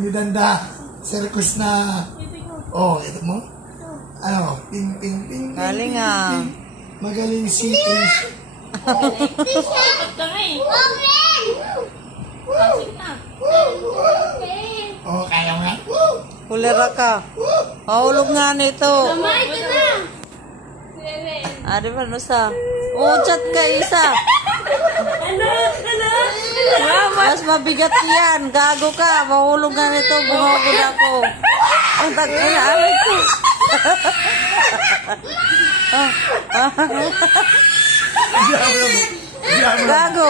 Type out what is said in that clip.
Miranda circus na, oh, ito mo? Ano? Ping, ping, ping, Galing ping, ah. ping. Magaling si Trish. Oh, kaya nga. Kulera ka. Mahulog nga nito. Kamay ka na. Di ba, basta? Chat ka isa. Mas mabigat yan. Gago ka. Mahulog nga nito. Bumagod ako. Ang tagkina. Ano ito? Gago.